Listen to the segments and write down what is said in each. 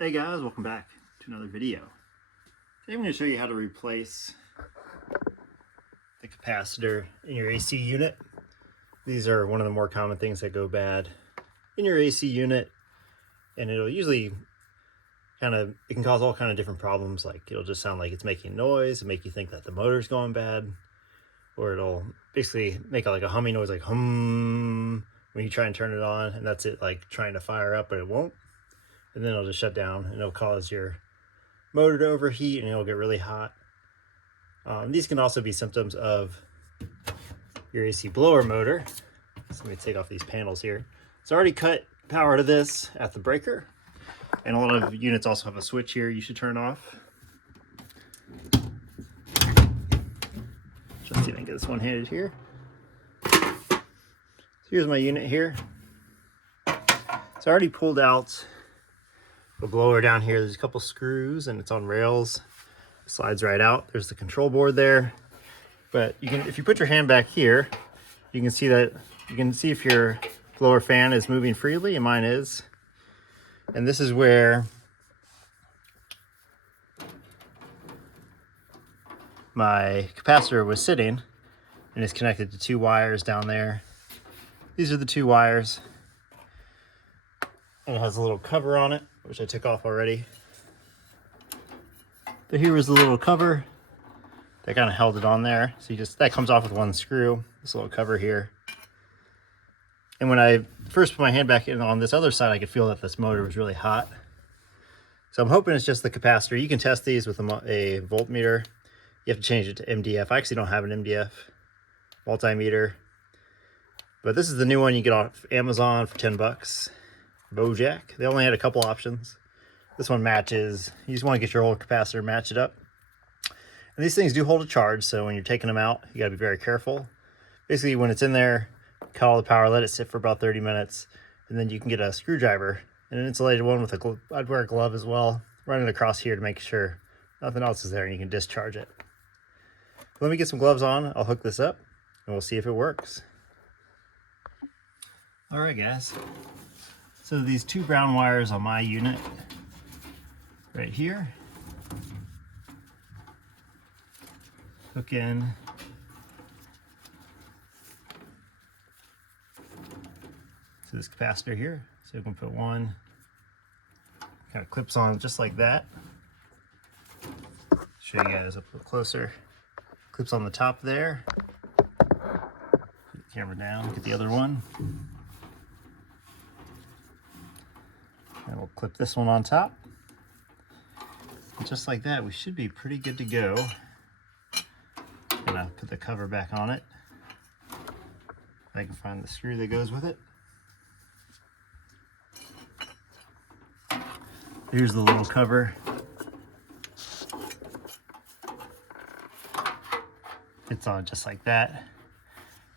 Hey guys, welcome back to another video. Today I'm going to show you how to replace the capacitor in your AC unit. These are one of the more common things that go bad in your AC unit, and it'll usually it can cause all kind of different problems. Like it'll just sound like it's making noise and make you think that the motor's going bad, or it'll basically make like a humming noise, like hum, when you try and turn it on, and that's it, like trying to fire up, but it won't. And then it'll just shut down, and it'll cause your motor to overheat, and it'll get really hot. These can also be symptoms of your AC blower motor. So let me take off these panels here. It's already cut power to this at the breaker, and a lot of units also have a switch here you should turn off. Just see if I can get this one-handed here. So here's my unit here. It's already pulled out the blower down here. There's a couple screws and it's on rails. It slides right out. There's the control board there. But you can, if you put your hand back here, you can see that if your blower fan is moving freely, and mine is. And this is where my capacitor was sitting, and it's connected to two wires down there. These are the two wires. And it has a little cover on it, which I took off already. But here was the little cover that kind of held it on there. So that comes off with one screw, this little cover here. And when I first put my hand back in on this other side, I could feel that this motor was really hot. So I'm hoping it's just the capacitor. You can test these with a voltmeter. You have to change it to MDF. I actually don't have an MDF multimeter, but this is the new one you get off Amazon for 10 bucks. Bojack. They only had a couple options. This one matches. You just want to get your old capacitor, match it up. And these things do hold a charge, so when you're taking them out, you got to be very careful. Basically, when it's in there, cut all the power, let it sit for about 30 minutes, and then you can get a screwdriver and an insulated one with I'd wear a glove as well. Run it across here to make sure nothing else is there, and you can discharge it. Let me get some gloves on. I'll hook this up, and we'll see if it works. All right, guys. So these two brown wires on my unit right here hook in to this capacitor here. So you can put one, kind of clips on just like that. Show you guys up a little closer. Clips on the top there. Put the camera down, get the other one. And we'll clip this one on top. And just like that, we should be pretty good to go. Gonna put the cover back on it. If I can find the screw that goes with it. Here's the little cover. It's on just like that.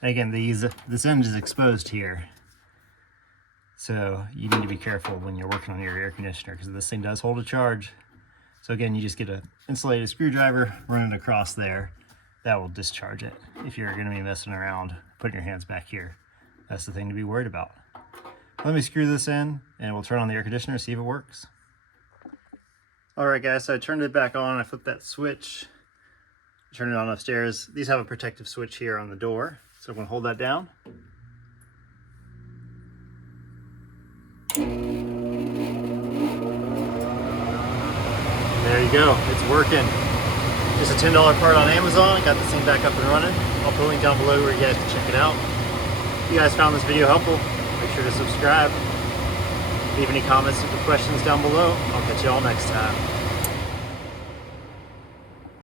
And again, this end is exposed here. So you need to be careful when you're working on your air conditioner, because this thing does hold a charge. So again, you just get an insulated screwdriver, run it across there. That will discharge it. If you're going to be messing around, putting your hands back here, that's the thing to be worried about. Let me screw this in, and we'll turn on the air conditioner, see if it works. All right, guys, so I turned it back on. I flipped that switch, turned it on upstairs. These have a protective switch here on the door, so I'm going to hold that down. There you go, it's working. Just a $10 part on Amazon. I got this thing back up and running. I'll put a link down below where you guys can check it out. If you guys found this video helpful, make sure to subscribe. Leave any comments or questions down below. I'll catch you all next time.